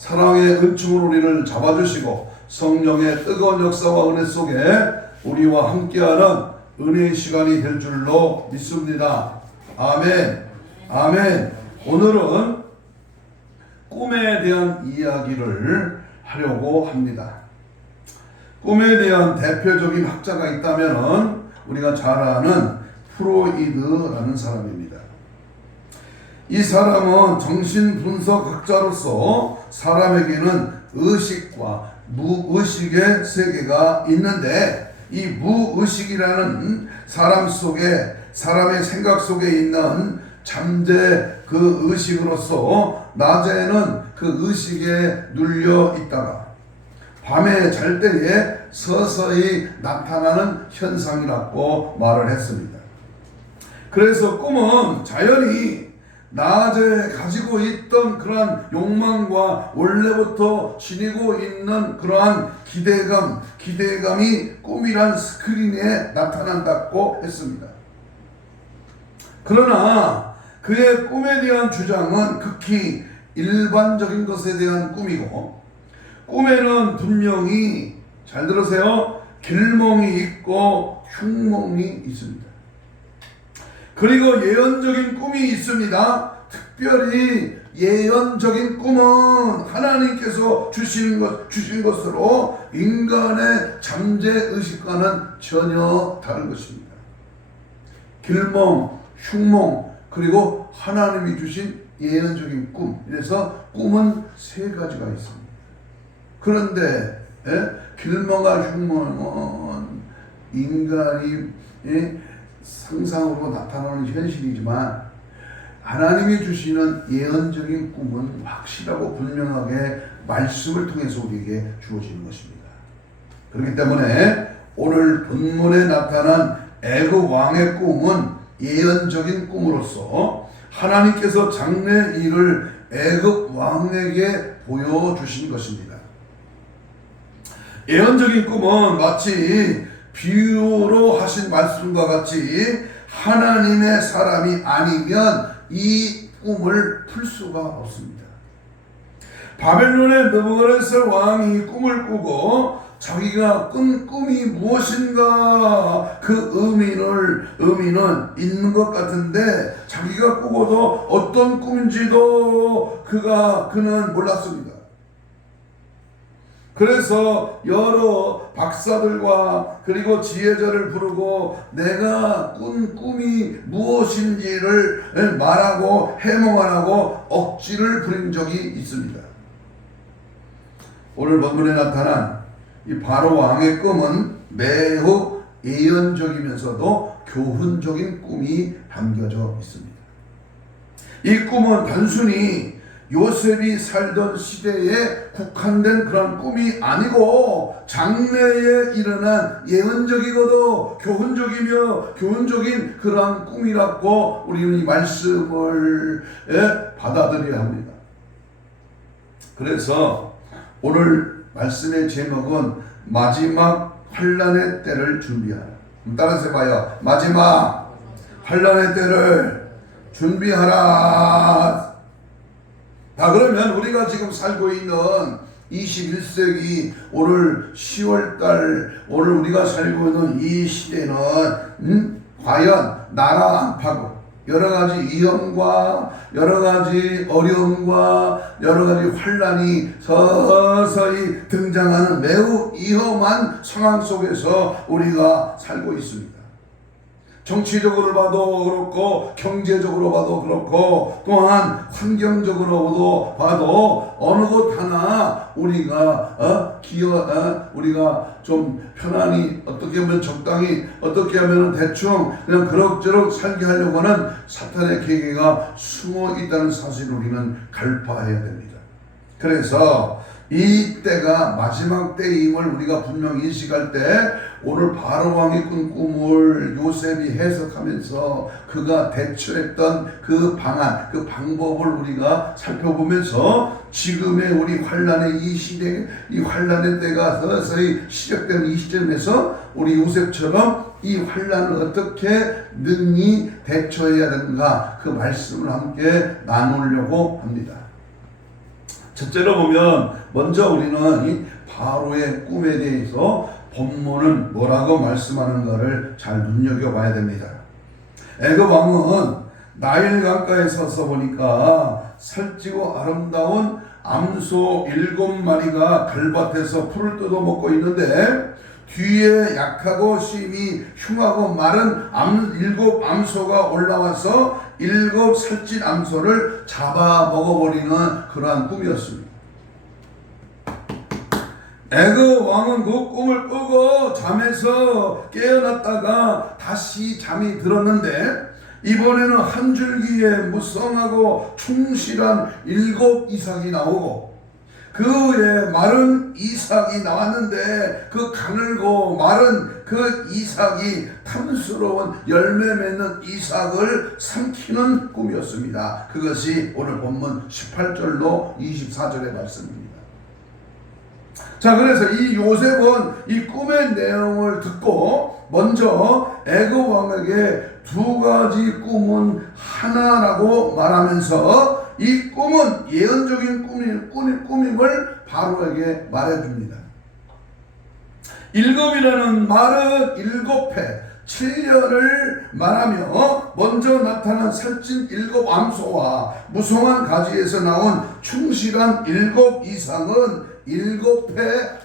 사랑의 은총으로 우리를 잡아주시고 성령의 뜨거운 역사와 은혜 속에 우리와 함께하는 은혜의 시간이 될 줄로 믿습니다. 아멘. 아멘. 오늘은 꿈에 대한 이야기를 하려고 합니다. 꿈에 대한 대표적인 학자가 있다면 우리가 잘 아는 프로이드라는 사람입니다. 이 사람은 정신분석학자로서 사람에게는 의식과 무의식의 세계가 있는데, 이 무의식이라는 사람의 생각 속에 있는 잠재 그 의식으로서 낮에는 그 의식에 눌려 있다가 밤에 잘 때에 서서히 나타나는 현상이라고 말을 했습니다. 그래서 꿈은 자연히 낮에 가지고 있던 그러한 욕망과 원래부터 지니고 있는 그러한 기대감이 꿈이란 스크린에 나타난다고 했습니다. 그러나 그의 꿈에 대한 주장은 극히 일반적인 것에 대한 꿈이고, 꿈에는 분명히, 잘 들으세요, 길몽이 있고 흉몽이 있습니다. 그리고 예언적인 꿈이 있습니다. 특별히 예언적인 꿈은 하나님께서 주신 것으로 인간의 잠재의식과는 전혀 다른 것입니다. 길몽, 흉몽, 그리고 하나님이 주신 예언적인 꿈. 그래서 꿈은 세 가지가 있습니다. 그런데 길몽과 흉몽은 인간이 상상으로 나타나는 현실이지만 하나님이 주시는 예언적인 꿈은 확실하고 분명하게 말씀을 통해서 우리에게 주어지는 것입니다. 그렇기 때문에 오늘 본문에 나타난 애굽 왕의 꿈은 예언적인 꿈으로서 하나님께서 장래 일을 애굽 왕에게 보여주신 것입니다. 예언적인 꿈은 마치 비유로 하신 말씀과 같이 하나님의 사람이 아니면 이 꿈을 풀 수가 없습니다. 바벨론의 느부갓네살 왕이 꿈을 꾸고 자기가 꾼 꿈이 무엇인가 그 의미는 있는 것 같은데 자기가 꾸고도 어떤 꿈인지도 그는 몰랐습니다. 그래서 여러 박사들과 그리고 지혜자를 부르고 내가 꾼 꿈이 무엇인지를 말하고 해몽하라고 억지를 부린 적이 있습니다. 오늘 본문에 나타난 이 바로 왕의 꿈은 매우 예언적이면서도 교훈적인 꿈이 담겨져 있습니다. 이 꿈은 단순히 요셉이 살던 시대에 국한된 그런 꿈이 아니고 장래에 일어난 예언적이고도 교훈적인 그러한 꿈이라고 우리는 이 말씀을 받아들여야 합니다. 그래서 오늘 말씀의 제목은 마지막 환난의 때를 준비하라. 따라서 해봐요. 마지막 환난의 때를 준비하라. 그러면 우리가 지금 살고 있는 21세기 오늘 10월달 오늘 우리가 살고 있는 이 시대는 과연 나라 안팎으로 여러가지 위험과 여러가지 어려움과 여러가지 환난이 서서히 등장하는 매우 위험한 상황 속에서 우리가 살고 있습니다. 정치적으로 봐도 그렇고 경제적으로 봐도 그렇고 또한 환경적으로 봐도 어느 것 하나 우리가 우리가 좀 편안히 어떻게 하면 적당히 어떻게 하면 대충 그냥 그럭저럭 살게 하려고 하는 사탄의 계계가 숨어 있다는 사실을 우리는 간파해야 됩니다. 그래서 이 때가 마지막 때임을 우리가 분명히 인식할 때 오늘 바로 왕이 꾼 꿈을 요셉이 해석하면서 그가 대처했던 그 방안, 그 방법을 우리가 살펴보면서 지금의 우리 환난의 이 시대, 이 환난의 때가 서서히 시작되는 이 시점에서 우리 요셉처럼 이 환난을 어떻게 능히 대처해야 되는가 그 말씀을 함께 나누려고 합니다. 첫째로 보면 먼저 우리는 이 바로의 꿈에 대해서 본문은 뭐라고 말씀하는가를 잘 눈여겨봐야 됩니다. 애굽 왕은 나일 강가에 서서 보니까 살찌고 아름다운 암소 7마리가 갈밭에서 풀을 뜯어먹고 있는데 뒤에 약하고 심히 흉하고 마른 7 암소가 올라와서 7 살찐 암소를 잡아 먹어버리는 그러한 꿈이었습니다. 애굽 왕은 그 꿈을 꾸고 잠에서 깨어났다가 다시 잠이 들었는데 이번에는 한 줄기에 무성하고 충실한 7 이삭이 나오고 그의 마른 이삭이 나왔는데 그 가늘고 마른 그 이삭이 탐스러운 열매 맺는 이삭을 삼키는 꿈이었습니다. 그것이 오늘 본문 18절로 24절의 말씀입니다. 자, 그래서 이 요셉은 이 꿈의 내용을 듣고 먼저 애굽 왕에게 2가지 꿈은 하나라고 말하면서 이 꿈은 예언적인 꿈임을 바로에게 말해줍니다. 7이라는 말은 7회 7년을 말하며 먼저 나타난 살찐 7 암소와 무성한 가지에서 나온 충실한 7 이상은 7회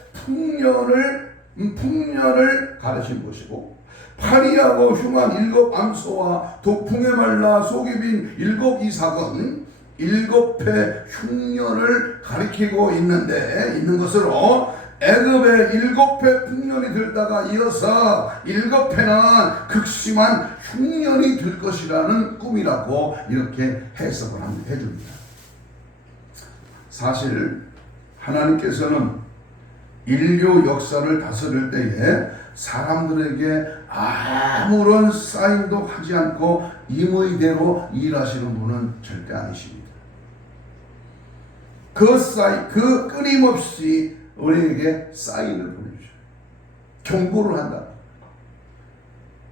풍년을 가르친 것이고 파리하고 흉한 7 암소와 독풍에 말라 속이 빈 7 이삭은 7회 흉년을 가리키고 있는 것으로 애굽의 7회 풍년이 들다가 이어서 7회는 극심한 흉년이 될 것이라는 꿈이라고 이렇게 해석을 해줍니다. 사실 하나님께서는 인류 역사를 다스릴 때에 사람들에게 아무런 사인도 하지 않고 임의대로 일하시는 분은 절대 아니십니다. 그 끊임없이 우리에게 사인을 보내주셔요. 경고를 한다.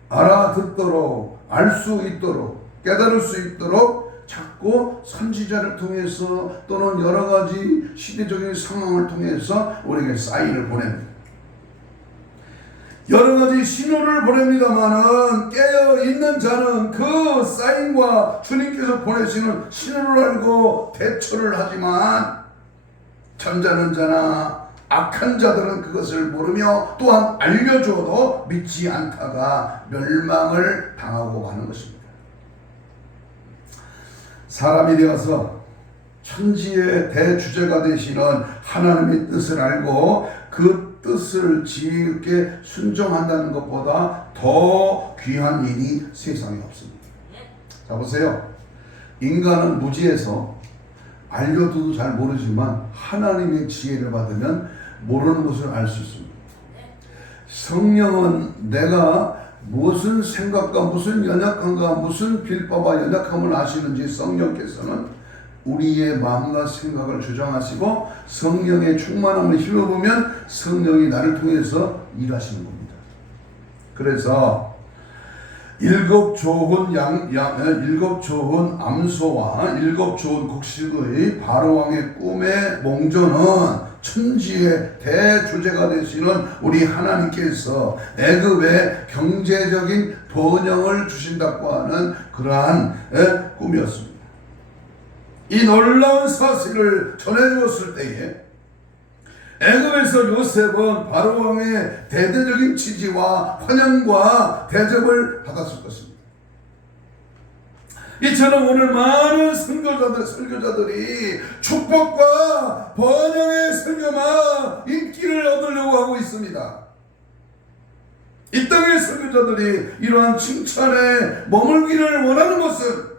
알아듣도록, 알 수 있도록, 깨달을 수 있도록 자꾸 선지자를 통해서 또는 여러 가지 시대적인 상황을 통해서 우리에게 사인을 보냅니다. 여러 가지 신호를 보냅니다마는 깨어있는 자는 그 사인과 주님께서 보내시는 신호를 알고 대처를 하지만 점잖은 자나 악한 자들은 그것을 모르며 또한 알려줘도 믿지 않다가 멸망을 당하고 가는 것입니다. 사람이 되어서 천지의 대주제가 되시는 하나님의 뜻을 알고 그 뜻을 지혜 있게 순종한다는 것보다 더 귀한 일이 세상에 없습니다. 자, 보세요. 인간은 무지해서 알려도 잘 모르지만 하나님의 지혜를 받으면 모르는 것을 알 수 있습니다. 성령은 내가 무슨 생각과 무슨 연약함과 무슨 빌법과 연약함을 아시는지 성령께서는 우리의 마음과 생각을 주장하시고 성령의 충만함을 힘입으면 성령이 나를 통해서 일하시는 겁니다. 그래서 7 좋은 암소와 7 좋은 곡식의 바로왕의 꿈의 몽조는 천지의 대주제가 되시는 우리 하나님께서 애굽의 경제적인 번영을 주신다고 하는 그러한 꿈이었습니다. 이 놀라운 사실을 전해주었을 때에 애굽에서 요셉은 바로왕의 대대적인 지지와 환영과 대접을 받았을 것입니다. 이처럼 오늘 많은 설교자들이 축복과 번영의 설교만 인기를 얻으려고 하고 있습니다. 이 땅의 설교자들이 이러한 칭찬에 머물기를 원하는 것은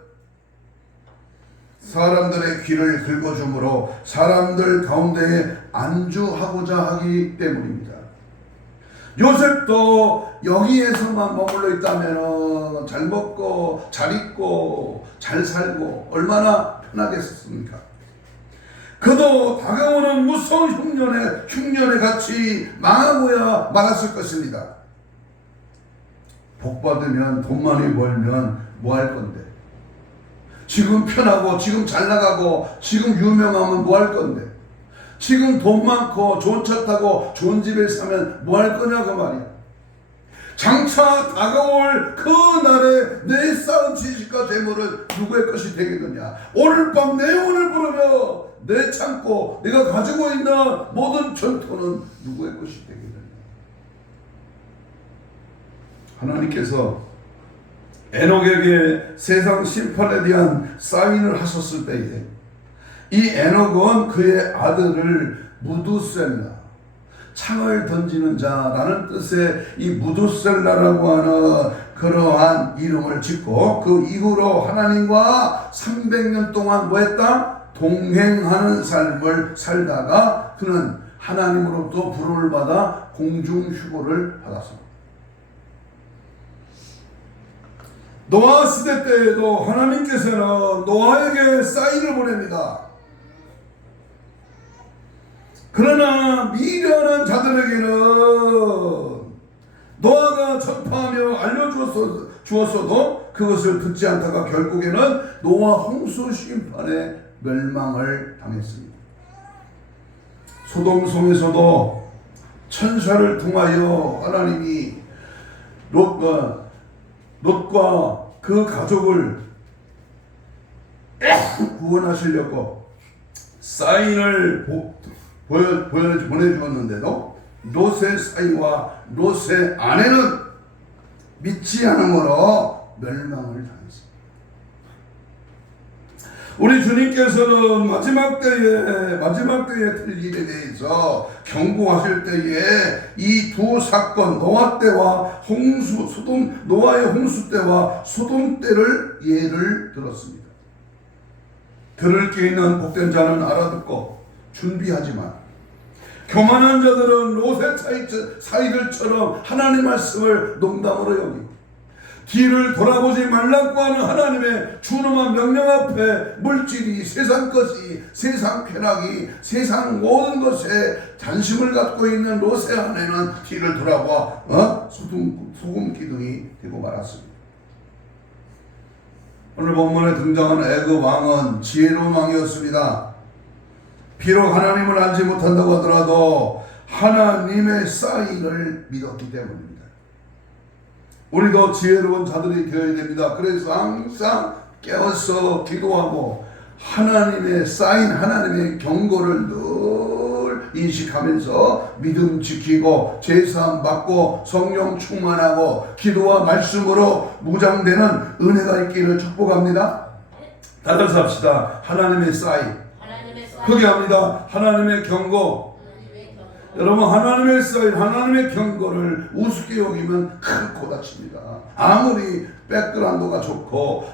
사람들의 귀를 긁어줌으로 사람들 가운데에 안주하고자 하기 때문입니다. 요셉도 여기에서만 머물러 있다면 잘 먹고 잘 입고 잘 살고 얼마나 편하겠습니까? 그도 다가오는 무서운 흉년에 같이 망하고야 말았을 것입니다. 복 받으면 돈 많이 벌면 뭐 할 건데? 지금 편하고 지금 잘 나가고 지금 유명하면 뭐 할 건데? 지금 돈 많고 좋은 차 타고 좋은 집에 사면 뭐 할 거냐 그 말이야. 장차 다가올 그 날에 내 쌓은 지식과 재물은 누구의 것이 되겠느냐. 오늘 밤 내 영혼을 부르며 내 창고 내가 가지고 있는 모든 전토는 누구의 것이 되겠느냐. 하나님께서 에녹에게 세상 심판에 대한 사인을 하셨을 때에 이 에녹은 그의 아들을 무두셀라, 창을 던지는 자라는 뜻의 이 무두셀라라고 하는 그러한 이름을 짓고 그 이후로 하나님과 300년 동안 뭐 했다? 동행하는 삶을 살다가 그는 하나님으로부터 부름을 받아 공중휴거를 받았습니다. 노아 시대 때에도 하나님께서는 노아에게 사인을 보냅니다. 그러나 미련한 자들에게는 노아가 전파하며 알려주었어도 그것을 듣지 않다가 결국에는 노아 홍수 심판에 멸망을 당했습니다. 소돔성에서도 천사를 통하여 하나님이 롯과 그 가족을 구원하시려고 사인을 보내주었는데도 롯의 사이와 롯의 아내는 믿지 않음으로 멸망을 당했습니다. 우리 주님께서는 마지막 때에 될 일에 대해서 경고하실 때에 이 두 사건, 노아 때와 노아의 홍수 때와 소돔 때를 예를 들었습니다. 들을 게 있는 복된 자는 알아듣고 준비하지만 교만한 자들은 롯의 사이들처럼 하나님의 말씀을 농담으로 여기고 뒤를 돌아보지 말라고 하는 하나님의 준엄한 명령 앞에 물질이, 세상 것이, 세상 쾌락이, 세상 모든 것에 관심을 갖고 있는 롯의 아내는 뒤를 돌아봐 소금 기둥이 되고 말았습니다. 오늘 본문에 등장하는 애굽 왕은 지혜로운 왕이었습니다. 비록 하나님을 알지 못한다고 하더라도 하나님의 사인을 믿었기 때문입니다. 우리도 지혜로운 자들이 되어야 됩니다. 그래서 항상 깨어서 기도하고 하나님의 사인, 하나님의 경고를 늘 인식하면서 믿음 지키고 제사함 받고 성령 충만하고 기도와 말씀으로 무장되는 은혜가 있기를 축복합니다. 다 같이 합시다. 하나님의 사인. 회개합니다. 하나님의 경고. 여러분, 하나님의 사인, 하나님의 경고를 우습게 여기면 큰 고다칩니다. 아무리 백그라운드가 좋고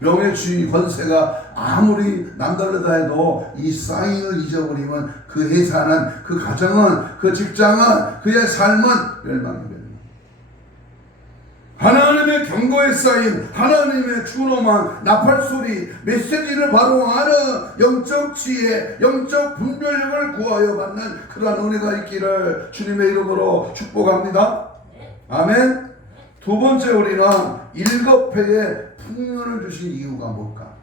명예주의 권세가 아무리 남다르다 해도 이 사인을 잊어버리면 그 회사는, 그 가정은, 그 직장은, 그의 삶은 멸망이 됩니다. 하나님의 경고의 사인, 하나님의 준엄한 나팔소리, 메시지를 바로 아는 영적 지혜, 영적 분별력을 구하여 받는 그러한 은혜가 있기를 주님의 이름으로 축복합니다. 아멘. 두 번째, 우리는 일곱회의 풍년을 주신 이유가 뭘까?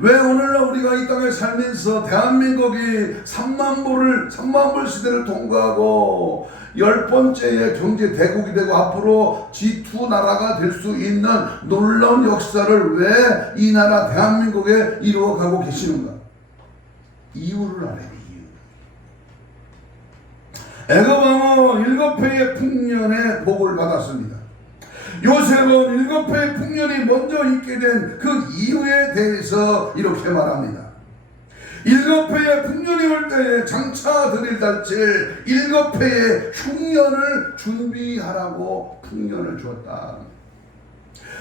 왜 오늘날 우리가 이 땅에 살면서 대한민국이 3만 불 시대를 통과하고 10번째의 경제 대국이 되고 앞으로 G2 나라가 될 수 있는 놀라운 역사를 왜 이 나라 대한민국에 이루어가고 계시는가? 이유를 알아야 돼. 애굽 왕은 7회의 풍년의 복을 받았습니다. 요셉은 7회의 풍년이 먼저 있게 된 그 이유에 대해서 이렇게 말합니다. 7회의 풍년이 올 때에 장차 드릴 달질 7회의 흉년을 준비하라고 풍년을 주었다.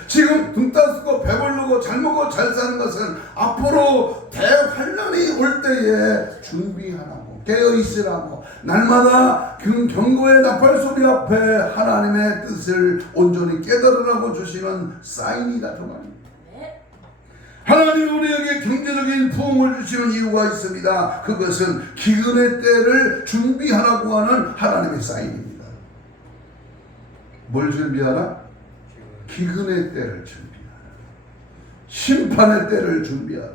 지금 등 따스고 배부르고 잘 먹고 잘 사는 것은 앞으로 대환란이 올 때에 준비하라고, 깨어있으라고, 날마다 경고의 나팔소리 앞에 하나님의 뜻을 온전히 깨달으라고 주시는 사인이다 그 말입니다. 하나님이 우리에게 경제적인 부흥을 주시는 이유가 있습니다. 그것은 기근의 때를 준비하라고 하는 하나님의 사인입니다. 뭘 준비하라? 기근의 때를 준비하라. 심판의 때를 준비하라.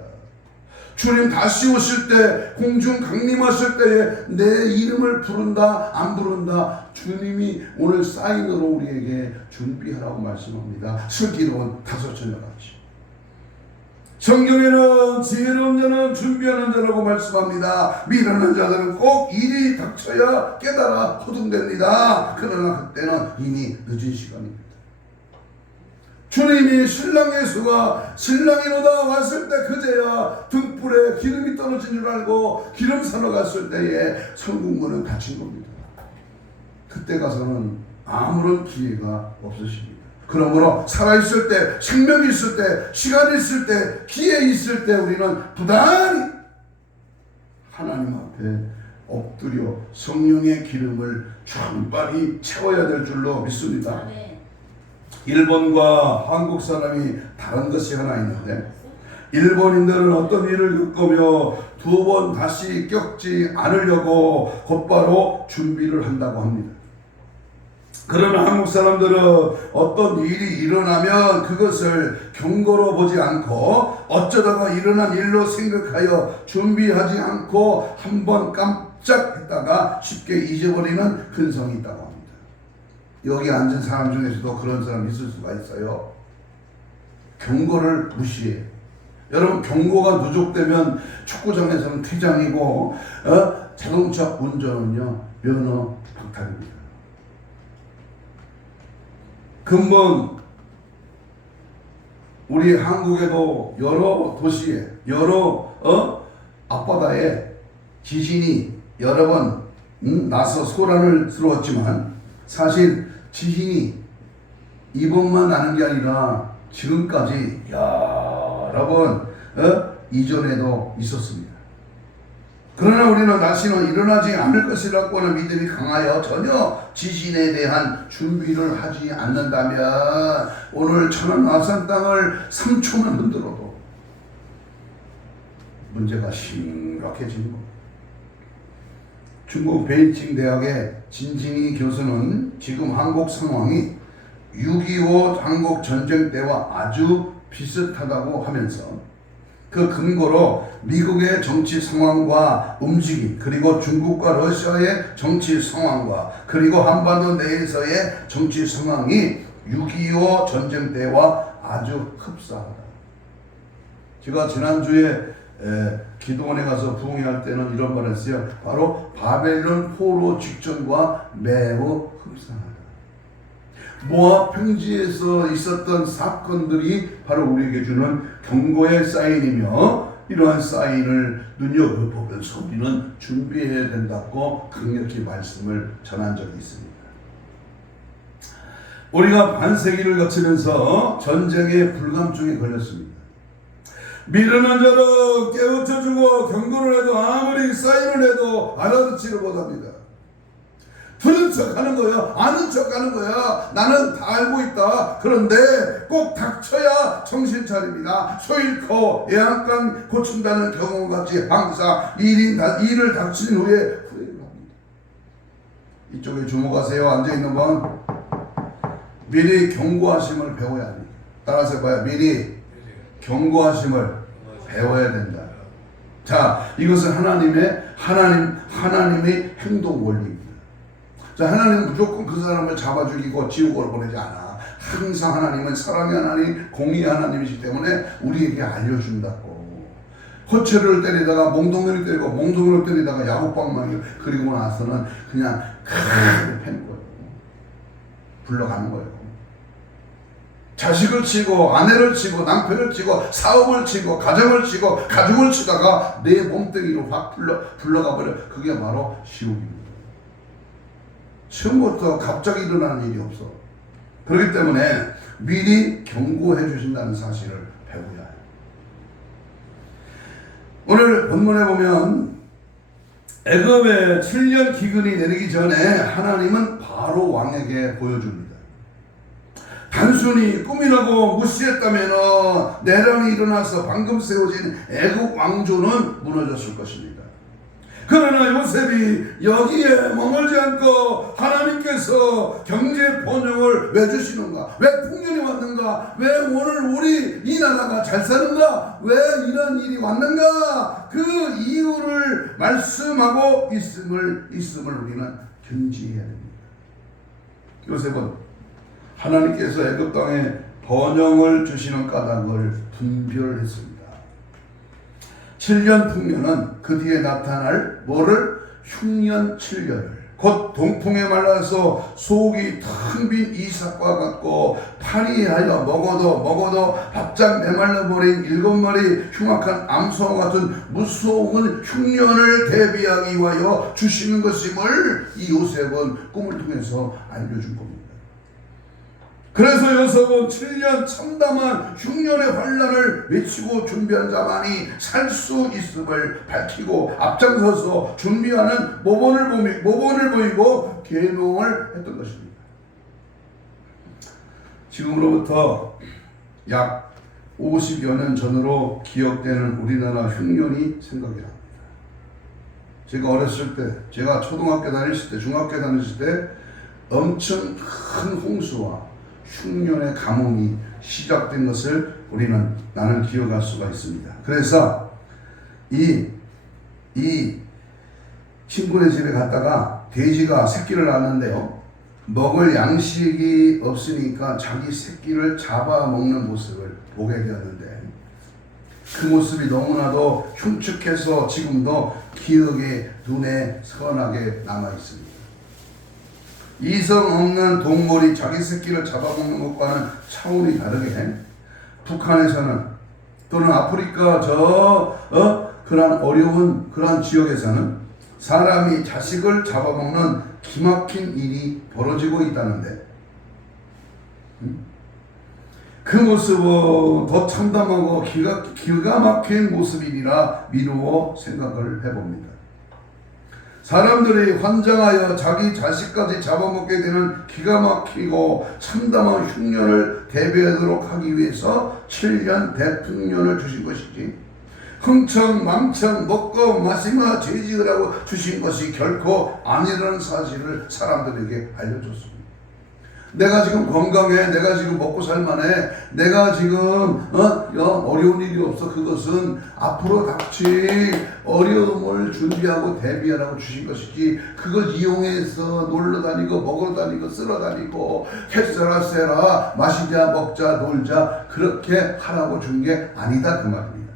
주님 다시 오실 때, 공중 강림하실 때에 내 이름을 부른다 안 부른다, 주님이 오늘 사인으로 우리에게 준비하라고 말씀합니다. 슬기로운 5처녀같이. 성경에는 지혜로운 자는 준비하는 자라고 말씀합니다. 미련한 자들은 꼭 일이 닥쳐야 깨달아 호등됩니다. 그러나 그때는 이미 늦은 시간입니다. 주님이 신랑의 수가 신랑이로다 왔을 때 그제야 등불에 기름이 떨어진 줄 알고 기름 사러 갔을 때에 성군문은 닫힌 겁니다. 그때 가서는 아무런 기회가 없으십니다. 그러므로 살아있을 때, 생명이 있을 때, 시간이 있을 때, 기회 있을 때 우리는 부단히 하나님 앞에 엎드려 성령의 기름을 충분히 채워야 될 줄로 믿습니다. 일본과 한국 사람이 다른 것이 하나 있는데, 일본인들은 어떤 일을 겪으며 2번 다시 겪지 않으려고 곧바로 준비를 한다고 합니다. 그러나 한국 사람들은 어떤 일이 일어나면 그것을 경고로 보지 않고 어쩌다가 일어난 일로 생각하여 준비하지 않고 한번 깜짝 했다가 쉽게 잊어버리는 근성이 있다고 합니다. 여기 앉은 사람 중에서도 그런 사람이 있을 수가 있어요. 경고를 무시해요. 여러분, 경고가 누적되면 축구장에서는 퇴장이고 자동차 운전은요 면허 박탈입니다. 근본 우리 한국에도 여러 도시에 여러 앞바다에 지진이 여러 번 나서 소란을 스러웠지만 사실 지진이 이번만 나는 게 아니라 지금까지 여러 번 이전에도 있었습니다. 그러나 우리는 다시는 일어나지 않을 것이라고 하는 믿음이 강하여 전혀 지진에 대한 준비를 하지 않는다면 오늘 천안아산 땅을 3초만 흔들어도 문제가 심각해지는 겁니다. 중국 베이징 대학의 진징이 교수는 지금 한국 상황이 6.25 한국 전쟁 때와 아주 비슷하다고 하면서 그 근거로 미국의 정치 상황과 움직임, 그리고 중국과 러시아의 정치 상황과 그리고 한반도 내에서의 정치 상황이 6.25 전쟁 때와 아주 흡사하다. 제가 지난주에 기도원에 가서 부흥회할 때는 이런 말을 했어요. 바로 바벨론 포로 직전과 매우 흡사하다. 모압 평지에서 있었던 사건들이 바로 우리에게 주는 경고의 사인이며, 이러한 사인을 눈여겨보면서 우리는 준비해야 된다고 강력히 말씀을 전한 적이 있습니다. 우리가 반세기를 거치면서 전쟁의 불감증에 걸렸습니다. 미련한 자는 깨우쳐주고 경고를 해도 아무리 사인을 해도 알아듣지를 못합니다. 들은 척 하는 거야. 아는 척 하는 거야. 나는 다 알고 있다. 그런데 꼭 닥쳐야 정신 차립니다. 소 잃고 애양간 고친다는 경험같이 항상 일을 닥친 후에 후회를 합니다. 이쪽에 주목하세요. 앉아있는 분. 미리 경고하심을 배워야 합니다. 따라서 해봐요. 미리 경고하심을 배워야 된다. 자, 이것은 하나님의 행동 원리입니다. 자, 하나님은 무조건 그 사람을 잡아 죽이고 지옥으로 보내지 않아. 항상 하나님은 사랑의 하나님, 공의의 하나님이시기 때문에 우리에게 알려준다고. 호체를 때리다가 몽둥이를 때리고 몽둥이를 때리다가 야구방망이를 그리고 나서는 그냥 크게 패는 거예요. 불러가는 거예요. 자식을 치고 아내를 치고 남편을 치고 사업을 치고 가정을 치고 가족을 치다가 내 몸뚱이로 확 불러가 버려. 그게 바로 지옥입니다. 처음부터 갑자기 일어나는 일이 없어. 그렇기 때문에 미리 경고해 주신다는 사실을 배워야 해요. 오늘 본문에 보면 애굽에 7년 기근이 내리기 전에 하나님은 바로 왕에게 보여줍니다. 단순히 꿈이라고 무시했다면 내란이 일어나서 방금 세워진 애굽 왕조는 무너졌을 것입니다. 그러나 요셉이 여기에 머물지 않고 하나님께서 경제 번영을 왜 주시는가? 왜 풍년이 왔는가? 왜 오늘 우리 이 나라가 잘 사는가? 왜 이런 일이 왔는가? 그 이유를 말씀하고 있음을 우리는 견지해야 됩니다. 요셉은 하나님께서 애굽 땅에 번영을 주시는 까닭을 분별했습니다. 7년 풍년은 그 뒤에 나타날 뭐를? 흉년 7년을 곧 동풍에 말라서 속이 텅 빈 이삭과 같고 파리하여 먹어도 바짝 메말라버린 7마리 흉악한 암소와 같은 무서운 흉년을 대비하기 위하여 주시는 것임을 이 요셉은 꿈을 통해서 알려준 겁니다. 그래서 요셉은 7년 참담한 흉년의 환란을 외치고 준비한 자만이 살 수 있음을 밝히고 앞장서서 준비하는 모범을 보이고 계명을 했던 것입니다. 지금으로부터 약 50여 년 전으로 기억되는 우리나라 흉년이 생각이 납니다. 제가 어렸을 때, 제가 초등학교 다녔을 때, 중학교 다녔을 때 엄청 큰 홍수와 흉년의 가뭄이 시작된 것을 나는 기억할 수가 있습니다. 그래서 이 친구네 집에 갔다가 돼지가 새끼를 낳았는데요, 먹을 양식이 없으니까 자기 새끼를 잡아먹는 모습을 보게 되었는데, 그 모습이 너무나도 흉측해서 지금도 기억에 눈에 선하게 남아있습니다. 이성 없는 동물이 자기 새끼를 잡아먹는 것과는 차원이 다르게 북한에서는 또는 아프리카 그런 어려운 그런 지역에서는 사람이 자식을 잡아먹는 기막힌 일이 벌어지고 있다는데, 그 모습은 더 참담하고 기가 막힌 모습이라 미루어 생각을 해봅니다. 사람들이 환장하여 자기 자식까지 잡아먹게 되는 기가 막히고 참담한 흉년을 대비하도록 하기 위해서 7년 대풍년을 주신 것이지, 흥청망청 먹고 마시며 죄지으라고 주신 것이 결코 아니라는 사실을 사람들에게 알려줬습니다. 내가 지금 건강해, 내가 지금 먹고 살만해, 내가 지금 어려운 일이 없어. 그것은 앞으로 닥칠 어려움을 준비하고 대비하라고 주신 것이지, 그걸 이용해서 놀러 다니고 먹으러 다니고 쓸어 다니고 캐서라 세라 마시자 먹자 놀자 그렇게 하라고 준 게 아니다, 그 말입니다.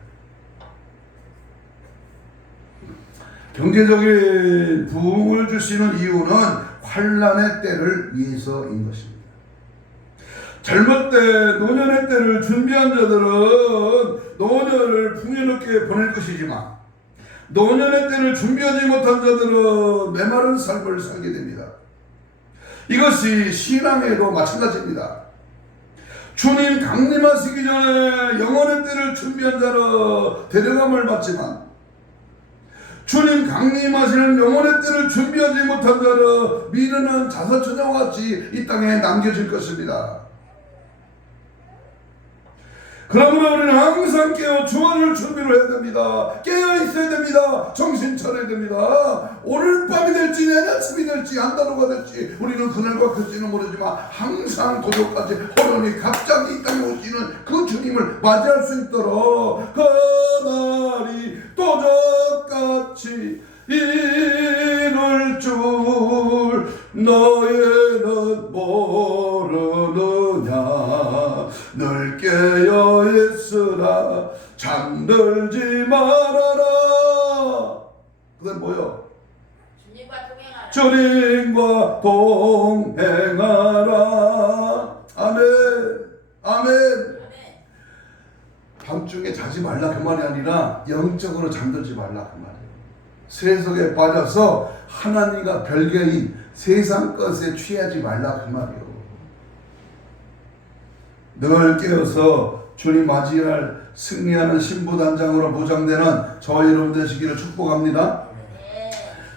경제적인 부흥을 주시는 이유는 환란의 때를 위해서인 것입니다. 젊을 때 노년의 때를 준비한 자들은 노년을 풍요롭게 보낼 것이지만, 노년의 때를 준비하지 못한 자들은 메마른 삶을 살게 됩니다. 이것이 신앙에도 마찬가지입니다. 주님 강림하시기 전에 영원의 때를 준비한 자는 데려감을 받지만, 주님 강림하시는 영원의 때를 준비하지 못한 자는 미련한 자서처녀와 같이 이 땅에 남겨질 것입니다. 그러므로 우리는 항상 깨어 주안을 준비를 해야 됩니다. 깨어 있어야 됩니다. 정신 차려야 됩니다. 오늘 밤이 될지 내일 아침이 될지 한달호가 될지 우리는 그날과 그때는 모르지만 항상 도적까지 호련히 갑자기 이 땅에 오시는 그 주님을 맞이할 수 있도록 그날이 도적같이 이룰 줄 너희는 모르느냐. 늘 깨어 있으라 잠들지 말아라. 그건 뭐요? 주님과 동행하라. 아멘. 아멘. 밤중에 자지 말라 그 말이 아니라 영적으로 잠들지 말라 그 말이에요. 세속에 빠져서 하나님과 별개인 세상 것에 취하지 말라 그 말이에요. 늘 깨어서 주님 맞이할 승리하는 신부단장으로 무장되는 저와 여러분 되시기를 축복합니다.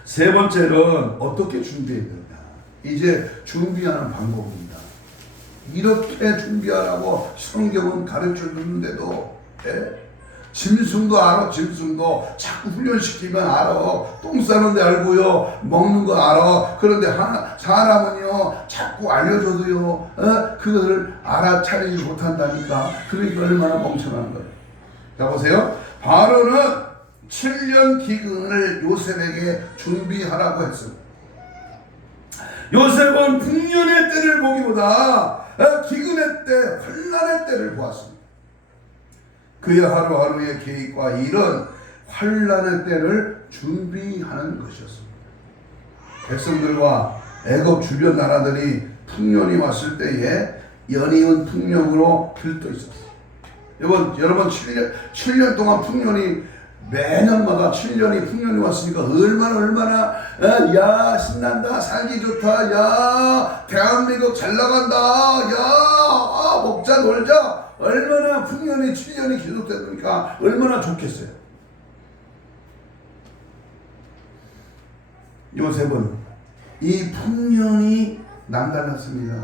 세 번째는 어떻게 준비해야 되느냐. 이제 준비하는 방법입니다. 이렇게 준비하라고 성경은 가르쳐 주는데도 짐승도 알아. 짐승도 자꾸 훈련시키면 알아. 똥 싸는데 알고요, 먹는 거 알아. 그런데 사람은요 자꾸 알려줘도요 그것을 알아차리지 못한다니까. 그러니까 얼마나 멍청한 거예요. 자 보세요. 바로는 7년 기근을 요셉에게 준비하라고 했습니다. 요셉은 풍년의 때를 보기보다 기근의 때, 환난의 때를 보았습니다. 그의 하루하루의 계획과 일은 환난의 때를 준비하는 것이었습니다. 백성들과 애굽 주변 나라들이 풍년이 왔을 때에 연이은 풍년으로 들떠 있었어요. 여러분 7년 동안 풍년이 매년마다 7년이 풍년이 왔으니까 얼마나 야 신난다, 살기 좋다, 야 대한민국 잘 나간다, 야 먹자 놀자, 얼마나 풍년이 7년이 계속되니까 얼마나 좋겠어요. 요셉은 이 풍년이 남달랐습니다.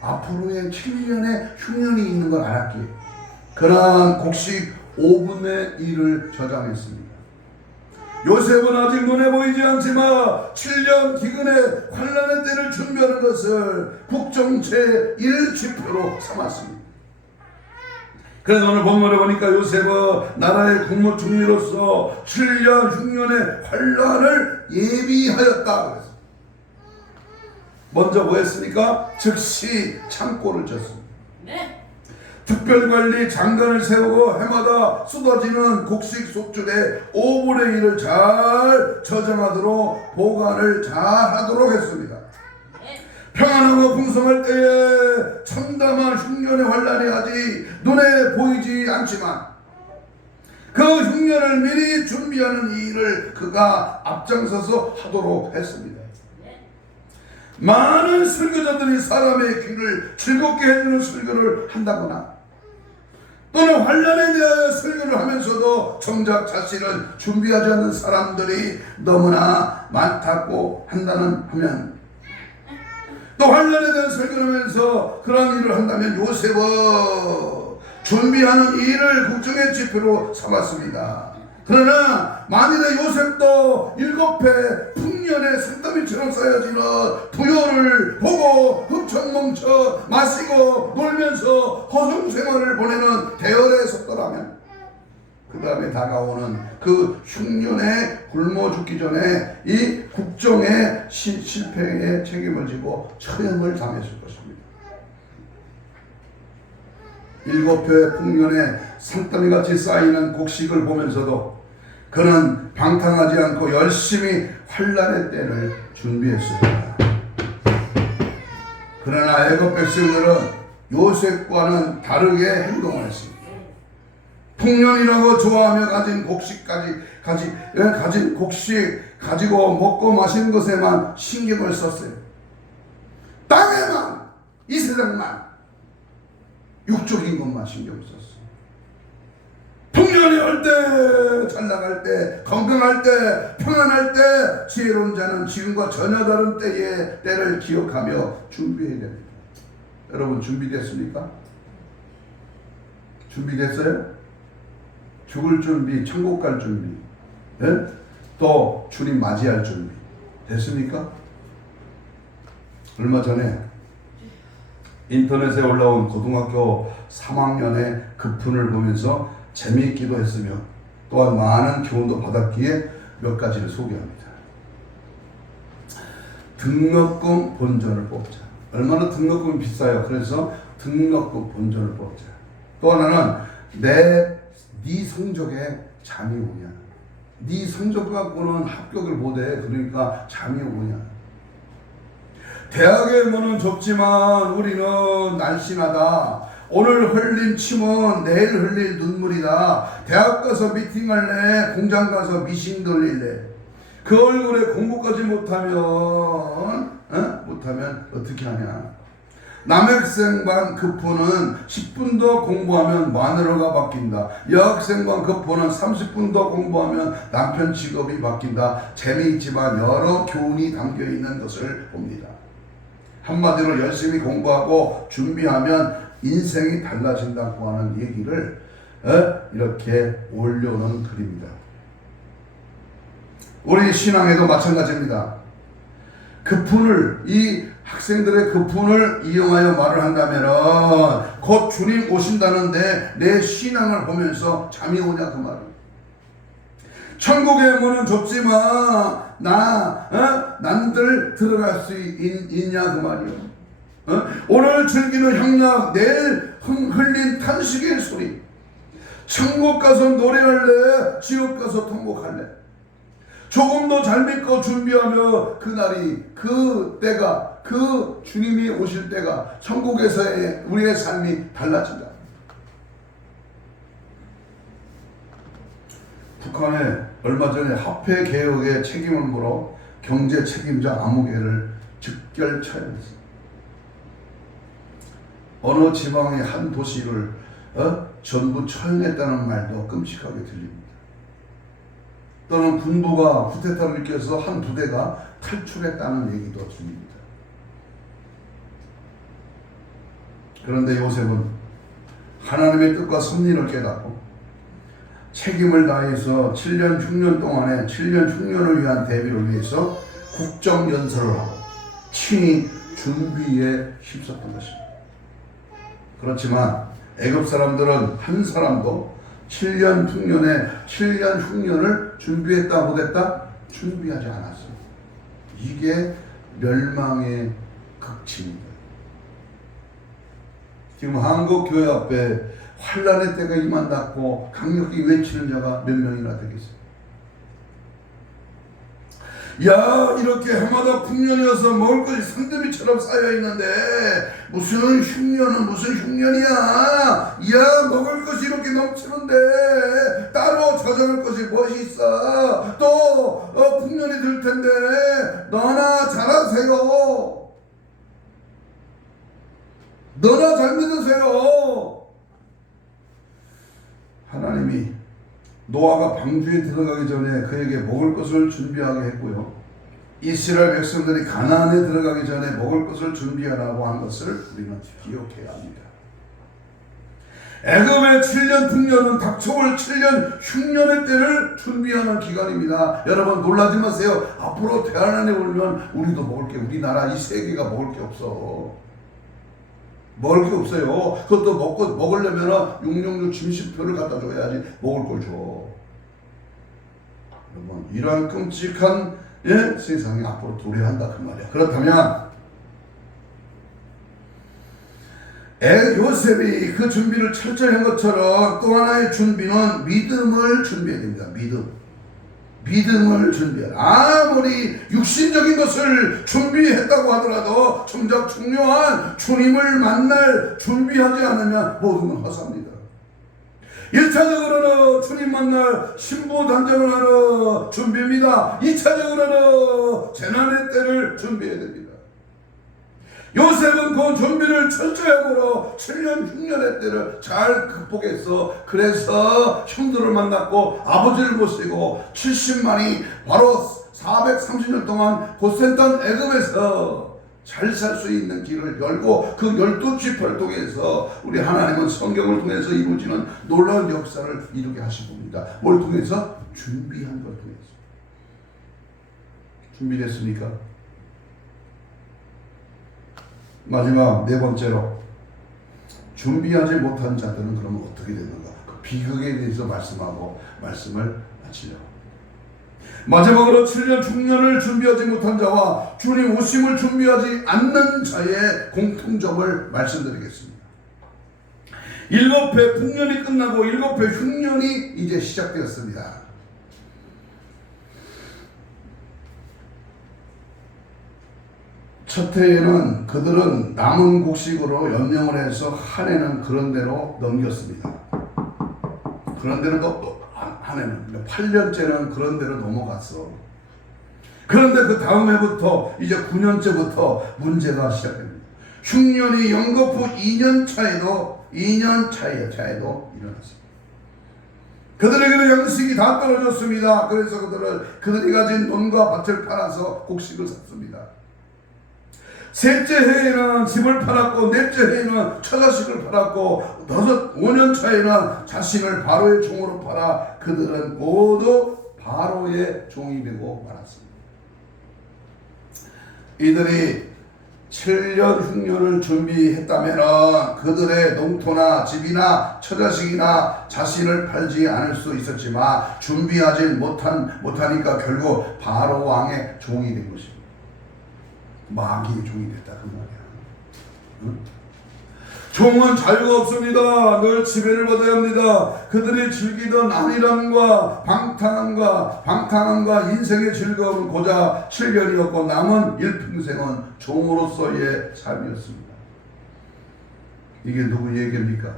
앞으로의 7년의 흉년이 있는 걸 알았기에 그러한 곡식 5분의 1을 저장했습니다. 요셉은 아직 눈에 보이지 않지만 7년 기근의 환난의 때를 준비하는 것을 국정 제1지표로 삼았습니다. 그래서 오늘 본문에 보니까 요셉은 나라의 국무총리로서 7년 흉년의 환난을 예비하였다 그랬습니다. 먼저 뭐 했습니까? 즉시 창고를 쳤습니다. 네. 특별관리 장관을 세우고 해마다 쏟아지는 곡식 속줄의 5분의 1을 잘 저장하도록 보관을 잘 하도록 했습니다. 평안하고 풍성할 때에 참담한 흉년의 환난이 아직 눈에 보이지 않지만 그 흉년을 미리 준비하는 일을 그가 앞장서서 하도록 했습니다. 많은 설교자들이 사람의 귀를 즐겁게 해주는 설교를 한다거나 또는 환난에 대하여 설교를 하면서도 정작 자신을 준비하지 않는 사람들이 너무나 많다고 하면 또 환난에 대한 설교를 하면서 그런 일을 한다면 요셉은 준비하는 일을 국정의 지표로 삼았습니다. 그러나 만일에 요셉도 7배 풍년의 산더미처럼 쌓여지는 부요를 보고 흡청멍청 마시고 놀면서 허송생활을 보내는 대열에 섰더라면 그 다음에 다가오는 그 흉년에 굶어 죽기 전에 이 국정의 실패에 책임을 지고 처형을 당했을 것입니다. 7배 풍년에 산더미같이 쌓이는 곡식을 보면서도 그는 방탕하지 않고 열심히 환난의 때를 준비했습니다. 그러나 애굽 백성들은 요셉과는 다르게 행동을 했습니다. 풍년이라고 좋아하며 가진 곡식 가지고 먹고 마시는 것에만 신경을 썼어요. 땅에만, 이 세상만 육적인 것만 신경 썼어요. 풍년이 올 때, 잘 나갈 때, 건강할 때, 평안할 때, 지혜로운 자는 지금과 전혀 다른 때를 기억하며 준비해야 됩니다. 여러분 준비됐습니까? 준비됐어요? 죽을 준비, 천국 갈 준비, 네? 또 주님 맞이할 준비 됐습니까? 얼마 전에 인터넷에 올라온 고등학교 3학년의 급훈을 보면서 재미있기도 했으며 또한 많은 교훈도 받았기에 몇 가지를 소개합니다. 등록금 본전을 뽑자. 얼마나 등록금이 비싸요. 그래서 등록금 본전을 뽑자. 또 하나는 네 성적에 잠이 오냐. 네 성적 갖고는 합격을 못해. 그러니까 잠이 오냐. 대학의 문은 좁지만 우리는 날씬하다. 오늘 흘린 침은 내일 흘릴 눈물이다. 대학 가서 미팅할래? 공장 가서 미싱 돌릴래? 그 얼굴에 공부까지 못하면 어떻게 하냐? 남학생반 급호는 10분 더 공부하면 마누라가 바뀐다. 여학생반 급호는 30분 더 공부하면 남편 직업이 바뀐다. 재미있지만 여러 교훈이 담겨있는 것을 봅니다. 한마디로 열심히 공부하고 준비하면 인생이 달라진다고 하는 얘기를 이렇게 올려놓은 글입니다. 우리 신앙에도 마찬가지입니다. 이 학생들의 급분을 이용하여 말을 한다면 곧 주님 오신다는데 내 신앙을 보면서 잠이 오냐 그 말은. 천국의 문은 좁지만 난들 들어갈 수 있냐 그 말이요. 오늘 즐기는 향락, 내일 흘린 탄식의 소리. 천국 가서 노래할래, 지옥 가서 통곡할래. 조금 더 잘 믿고 준비하며 그날이, 그 때가, 그 주님이 오실 때가 천국에서의 우리의 삶이 달라진다. 북한에 얼마 전에 화폐 개혁의 책임을 물어 경제 책임자 아무개를 즉결 처형했습니다. 어느 지방의 한 도시를 전부 처형했다는 말도 끔찍하게 들립니다. 또는 군부가 쿠데타를 일으켜서 한 부대가 탈출했다는 얘기도 들립니다. 그런데 요셉은 하나님의 뜻과 섭리를 깨닫고 책임을 다해서 7년 흉년 동안에 7년 흉년을 위한 대비를 위해서 국정연설을 하고 친히 준비에 힘썼던 것입니다. 그렇지만 애굽 사람들은 한 사람도 7년 흉년을 준비했다 못했다? 준비하지 않았어요. 이게 멸망의 극치입니다. 지금 한국 교회 앞에 환란의 때가 임한다고 강력히 외치는 자가 몇 명이나 되겠어요. 야, 이렇게 해마다 풍년이어서 먹을 것이 산더미처럼 쌓여있는데 무슨 흉년은 무슨 흉년이야. 야, 먹을 것이 이렇게 넘치는데 따로 저장할 것이 무엇이 있어. 또 풍년이 들 텐데 너나 잘하세요. 너나 잘 믿으세요. 하나님이 노아가 방주에 들어가기 전에 그에게 먹을 것을 준비하게 했고요. 이스라엘 백성들이 가나안에 들어가기 전에 먹을 것을 준비하라고 한 것을 우리는 기억해야 합니다. 애굽의 7년 풍년은 닥쳐올 7년 흉년의 때를 준비하는 기간입니다. 여러분 놀라지 마세요. 앞으로 대환란에 오면 우리도 먹을 게, 우리나라 이 세계가 먹을 게 없어. 먹을 게 없어요. 그것도 먹으려면 666 짐승표를 갖다 줘야지 먹을 걸 줘. 여러분, 이러한 끔찍한 세상이 앞으로 도래한다 그 말이야. 그렇다면 요셉이 그 준비를 철저히 한 것처럼 또 하나의 준비는 믿음을 준비해야 됩니다. 믿음을 준비하라. 아무리 육신적인 것을 준비했다고 하더라도 정작 중요한 주님을 만날 준비하지 않으면 모든 건 허사입니다. 1차적으로는 주님 만날 신부 단장을 하는 준비입니다. 2차적으로는 재난의 때를 준비해야 됩니다. 요셉은 그 준비를 철저히 하고 7년 흉년의 때를 잘 극복해서 그래서 형들을 만났고 아버지를 모시고 70만이 바로 430년 동안 고센던 애굽에서 잘 살 수 있는 길을 열고 그 12지파를 통해서 우리 하나님은 성경을 통해서 이루어지는 놀라운 역사를 이루게 하신 겁니다. 뭘 통해서? 준비한 걸 통해서. 준비됐습니까? 마지막 네 번째로 준비하지 못한 자들은 그러면 어떻게 되는가? 그 비극에 대해서 말씀하고 말씀을 마치려고. 마지막으로 7년 흉년을 준비하지 못한 자와 주님 오심을 준비하지 않는 자의 공통점을 말씀드리겠습니다. 7회 풍년이 끝나고 7회 흉년이 이제 시작되었습니다. 첫 해에는 그들은 남은 곡식으로 연명을 해서 한 해는 그런 대로 넘겼습니다. 그런 대로 또 한 해는 8년째는 그런 대로 넘어갔어. 그런데 그 다음 해부터 이제 9년째부터 문제가 시작됩니다. 흉년이 연거푸 2년 차에도 일어났습니다. 그들에게는 양식이 다 떨어졌습니다. 그래서 그들이 가진 논과 밭을 팔아서 곡식을 샀습니다. 셋째 해에는 집을 팔았고 넷째 해에는 처자식을 팔았고 5년 차에는 자신을 바로의 종으로 팔아 그들은 모두 바로의 종이 되고 말았습니다. 이들이 7년 흉년을 준비했다면 그들의 농토나 집이나 처자식이나 자신을 팔지 않을 수 있었지만 준비하지 못하니까 결국 바로 왕의 종이 된 것입니다. 마귀의 종이 됐다 그 말이야. 응? 종은 자유가 없습니다. 늘 지배를 받아야 합니다. 그들이 즐기던 안일함과 방탕함과 인생의 즐거움은 고작 7년이었고 남은 일평생은 종으로서의 삶이었습니다. 이게 누구 얘기입니까?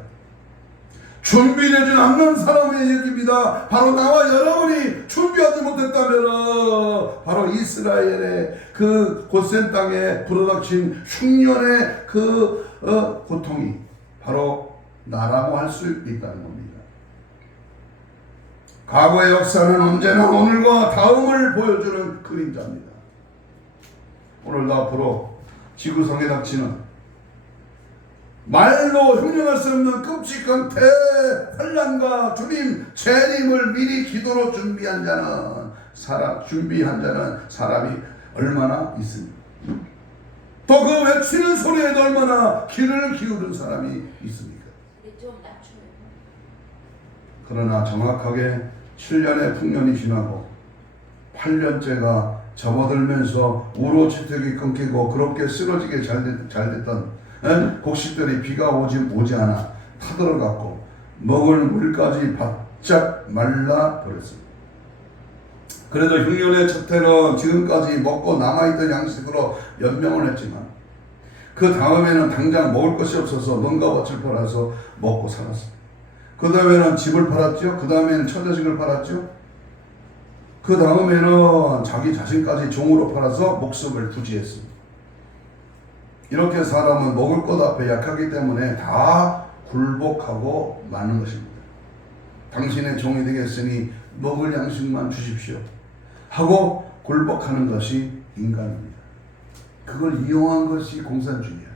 준비되지 않는 사람의 얘기입니다. 바로 나와 여러분이 준비하지 못했다면 바로 이스라엘의 그 고센 땅에 불어닥친 흉년의 그 고통이 바로 나라고 할 수 있다는 겁니다. 과거의 역사는 언제나 오늘과 다음을 보여주는 그림자입니다. 오늘도 앞으로 지구상에 닥치는 말로 형용할 수 없는 끔찍한 대환란과 주님 재림을 미리 기도로 준비한 자는 사람이 얼마나 있습니까? 또 그 외치는 소리에도 얼마나 귀를 기울인 사람이 있습니까? 그러나 정확하게 7년의 풍년이 지나고 8년째가 접어들면서 우로지턱이 끊기고 그렇게 쓰러지게 잘 됐던 곡식들이 비가 오지 않아 타들어갔고 먹을 물까지 바짝 말라 버렸습니다. 그래도 흉년의 첫 해는 지금까지 먹고 남아있던 양식으로 연명을 했지만 그 다음에는 당장 먹을 것이 없어서 농가 밭을 팔아서 먹고 살았습니다. 그 다음에는 집을 팔았죠. 그 다음에는 처자식을 팔았죠. 그 다음에는 자기 자신까지 종으로 팔아서 목숨을 부지했습니다. 이렇게 사람은 먹을 것 앞에 약하기 때문에 다 굴복하고 마는 것입니다. 당신의 종이 되겠으니 먹을 양식만 주십시오 하고 굴복하는 것이 인간입니다. 그걸 이용한 것이 공산주의야.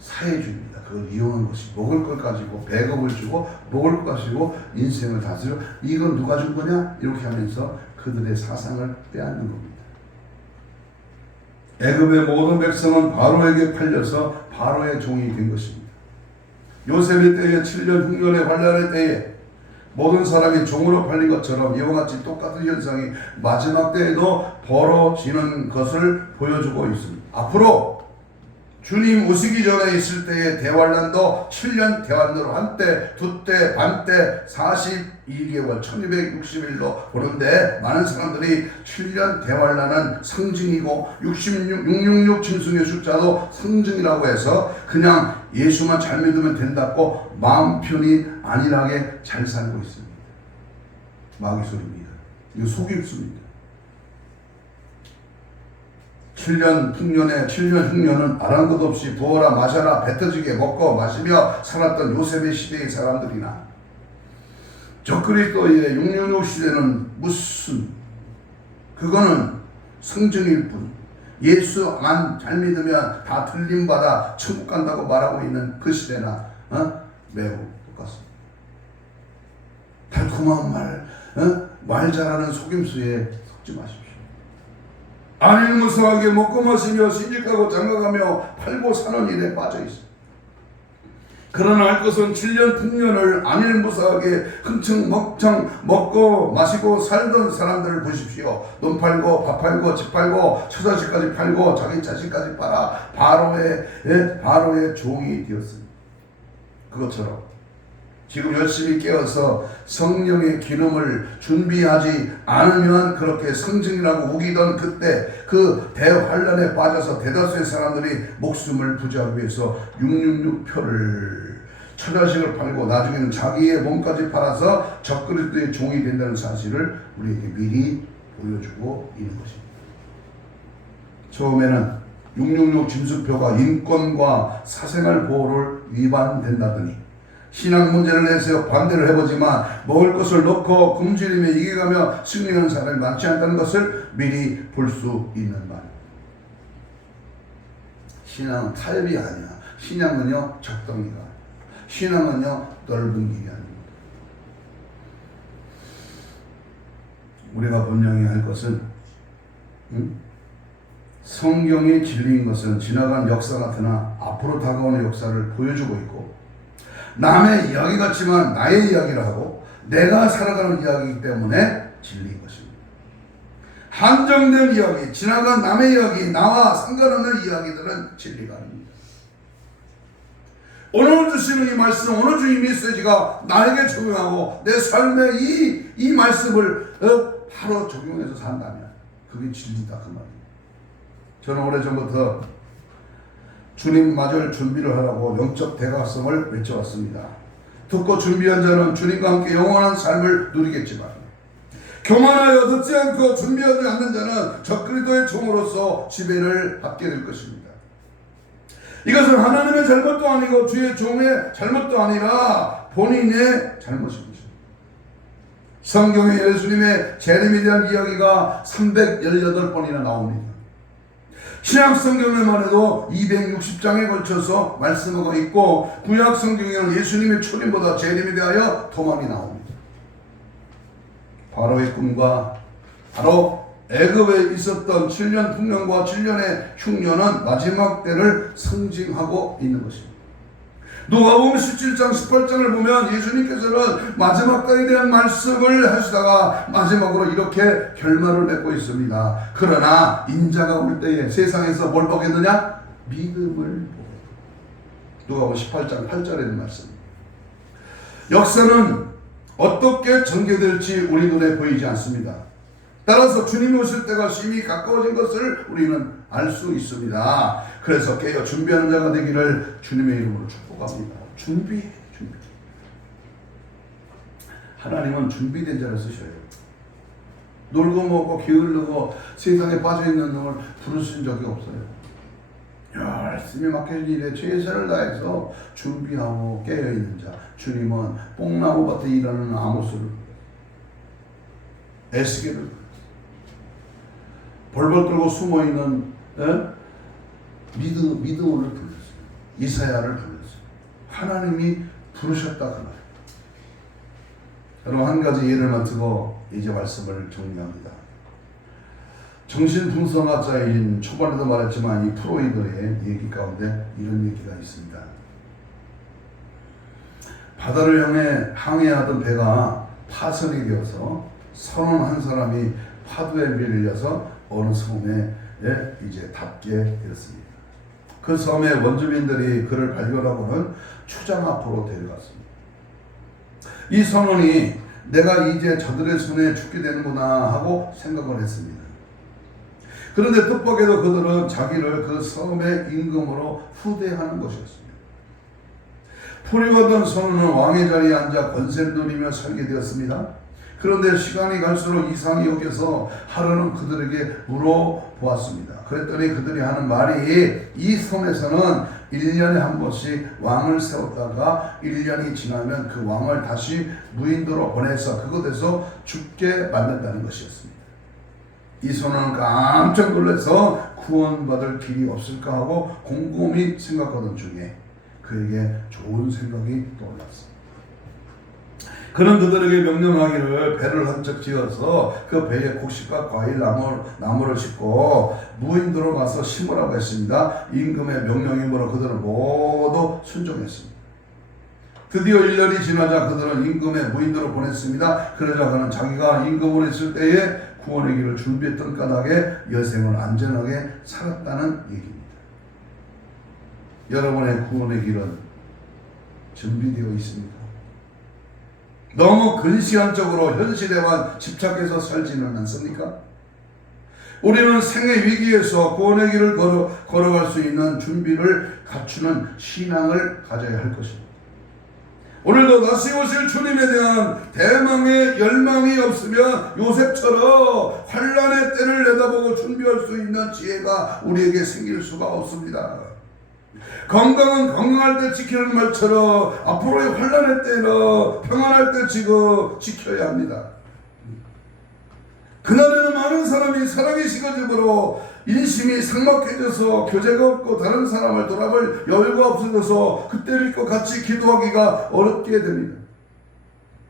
사회주의입니다. 그걸 이용한 것이 먹을 것 가지고 배급을 주고 먹을 것 가지고 인생을 다스려 이건 누가 준 거냐? 이렇게 하면서 그들의 사상을 빼앗는 겁니다. 애굽의 모든 백성은 바로에게 팔려서 바로의 종이 된 것입니다. 요셉의 때에 7년 흉년의 환란의 때에 모든 사람이 종으로 팔린 것처럼 이와 같이 똑같은 현상이 마지막 때에도 벌어지는 것을 보여주고 있습니다. 앞으로 주님 오시기 전에 있을 때의 대환란도 7년 대환란으로 한때, 두때, 반때, 42개월, 1260일로 보는데 많은 사람들이 7년 대환란은 상징이고 666 짐승의 숫자도 상징이라고 해서 그냥 예수만 잘 믿으면 된다고 마음 편히 안일하게 잘 살고 있습니다. 마귀 소리입니다. 이거 속임수입니다. 7년 흉년은 아란 것 없이 부어라 마셔라 배 터지게 먹고 마시며 살았던 요셉의 시대의 사람들이나 적그리스도의 666 시대는 무슨 그거는 성증일 뿐 예수만 잘 믿으면 다 틀림받아 천국 간다고 말하고 있는 그 시대나 매우 똑같습니다. 달콤한 말 잘하는 속임수에 속지 마십시오. 안일무사하게 먹고 마시며 시집가고 장가가며 팔고 사는 일에 빠져 있습니다. 그러나 할 것은 7년 풍년을 안일무사하게 흥청 먹청 먹고 마시고 살던 사람들을 보십시오. 돈 팔고 밥 팔고 집 팔고 처자식까지 팔고 자기 자식까지 팔아 바로의 종이 되었습니다. 그것처럼 지금 열심히 깨어서 성령의 기름을 준비하지 않으면 그렇게 성증이라고 우기던 그때 그 대환란에 빠져서 대다수의 사람들이 목숨을 부지하기 위해서 666표를 처자식을 팔고 나중에는 자기의 몸까지 팔아서 적그리스도의 종이 된다는 사실을 우리에게 미리 보여주고 있는 것입니다. 처음에는 666 짐승표가 인권과 사생활 보호를 위반된다더니 신앙 문제를 내세워 반대를 해보지만 먹을 것을 놓고 굶주림에 이겨가며 승리하는 사람이 많지 않다는 것을 미리 볼 수 있는 말. 신앙은 타협이 아니야. 신앙은요 적당히가. 신앙은요 넓은 길이 아닙니다. 우리가 분명히 할 것은 성경이 진리인 것은 지나간 역사 같으나 앞으로 다가오는 역사를 보여주고 있고, 남의 이야기 같지만 나의 이야기를 하고 내가 살아가는 이야기이기 때문에 진리인 것입니다. 한정된 이야기, 지나간 남의 이야기, 나와 상관없는 이야기들은 진리가 아닙니다. 오늘 주시는 이 말씀, 오늘 주의 메시지가 나에게 적용하고 내 삶에 이 말씀을 바로 적용해서 산다면 그게 진리다 그 말입니다. 저는 오래전부터 주님 맞을 준비를 하라고 영적 대각성을 외쳐왔습니다. 듣고 준비한 자는 주님과 함께 영원한 삶을 누리겠지만, 교만하여 듣지 않고 준비하지 않는 자는 적그리스도의 종으로서 지배를 받게 될 것입니다. 이것은 하나님의 잘못도 아니고 주의 종의 잘못도 아니라 본인의 잘못입니다. 성경에 예수님의 재림에 대한 이야기가 318번이나 나옵니다. 신약 성경에만 해도 260장에 걸쳐서 말씀하고 있고, 구약 성경에는 예수님의 초림보다 재림에 대하여 도망이 나옵니다. 바로의 꿈과 바로 애굽에 있었던 7년 풍년과 7년의 흉년은 마지막 때를 상징하고 있는 것입니다. 누가복음 17장 18장을 보면 예수님께서는 마지막 때에 대한 말씀을 하시다가 마지막으로 이렇게 결말을 맺고 있습니다. 그러나 인자가 올 때에 세상에서 뭘 보겠느냐? 믿음을 보겠다. 누가복음 18장 8절에 있는 말씀. 역사는 어떻게 전개될지 우리 눈에 보이지 않습니다. 따라서 주님이 오실 때가 심히 가까워진 것을 우리는 알 수 있습니다. 그래서 깨어 준비하는 자가 되기를 주님의 이름으로 축복합니다. 준비. 하나님은 준비된 자를 쓰셔요. 놀고 먹고 게을르고 세상에 빠져있는 놈을 부르신 적이 없어요. 열심히 맡겨진 일에 최선을 다해서 준비하고 깨어있는 자. 주님은 뽕나무밭에 일하는 아모스를, 에스겔을, 벌벌 떨고 숨어있는 믿음을 불렀어요. 이사야를 불렀어요. 하나님이 부르셨다 그 말. 여러분, 한 가지 예를만 들고 이제 말씀을 정리합니다. 정신분석학자인, 초반에도 말했지만 이 프로이드의 얘기 가운데 이런 얘기가 있습니다. 바다를 향해 항해하던 배가 파선이 되어서 31사람이 파도에 밀려서 어느 섬에 이제 닿게 되었습니다. 그 섬의 원주민들이 그를 발견하고는 초장 앞으로 데려갔습니다. 이 선원이 내가 이제 저들의 손에 죽게 되는구나 하고 생각을 했습니다. 그런데 뜻밖에도 그들은 자기를 그 섬의 임금으로 후대하는 것이었습니다. 풀이거든 선원은 왕의 자리에 앉아 권세를 누리며 살게 되었습니다. 그런데 시간이 갈수록 이상히 여겨서 하루는 그들에게 물어보았습니다. 그랬더니 그들이 하는 말이, 이 섬에서는 1년에 한 번씩 왕을 세웠다가 1년이 지나면 그 왕을 다시 무인도로 보내서 그곳에서 죽게 만든다는 것이었습니다. 이 선원은 깜짝 놀라서 구원받을 길이 없을까 하고 곰곰이 생각하던 중에 그에게 좋은 생각이 떠올랐습니다. 그는 그들에게 명령하기를 배를 한 척 지어서 그 배에 곡식과 과일 나무를 싣고 무인도로 가서 심으라고 했습니다. 임금의 명령이므로 그들은 모두 순종했습니다. 드디어 1년이 지나자 그들은 임금의 무인도로 보냈습니다. 그러자 그는 자기가 임금으로 있을 때에 구원의 길을 준비했던 까닭에 여생을 안전하게 살았다는 얘기입니다. 여러분의 구원의 길은 준비되어 있습니다. 너무 근시안적으로 현실에만 집착해서 살지는 않습니까? 우리는 생의 위기에서 구원의 길을 걸어갈 수 있는 준비를 갖추는 신앙을 가져야 할 것입니다. 오늘도 다시 오실 주님에 대한 대망의 열망이 없으면 요셉처럼 환난의 때를 내다보고 준비할 수 있는 지혜가 우리에게 생길 수가 없습니다. 건강은 건강할 때 지키는 말처럼 앞으로의 환난의 때는 평안할 때 지켜야 합니다. 그날에는 많은 사람이 사랑이 식어지므로 인심이 삭막해져서 교제가 없고 다른 사람을 돌아볼 여유가 없어져서 그때 믿고 같이 기도하기가 어렵게 됩니다.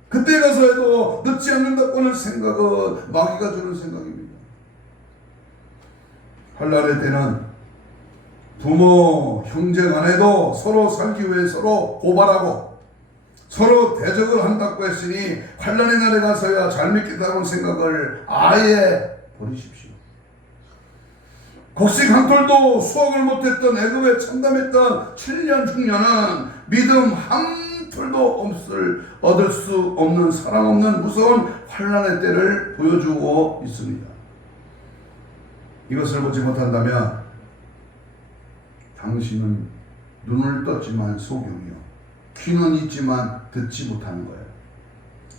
그때 가서 해도 늦지 않는다고 하는 생각은 마귀가 주는 생각입니다. 환난의 때는 부모, 형제 간에도 서로 살기 위해 서로 고발하고 서로 대적을 한다고 했으니 환난의 날에 가서야 잘 믿겠다는 생각을 아예 버리십시오. 곡식 한 톨도 수확을 못했던 애굽에 참담했던 7년 흉년은 믿음 한 톨도 얻을 수 없는 사랑 없는 무서운 환난의 때를 보여주고 있습니다. 이것을 보지 못한다면 당신은 눈을 떴지만 소경이요 귀는 있지만 듣지 못하는 거예요.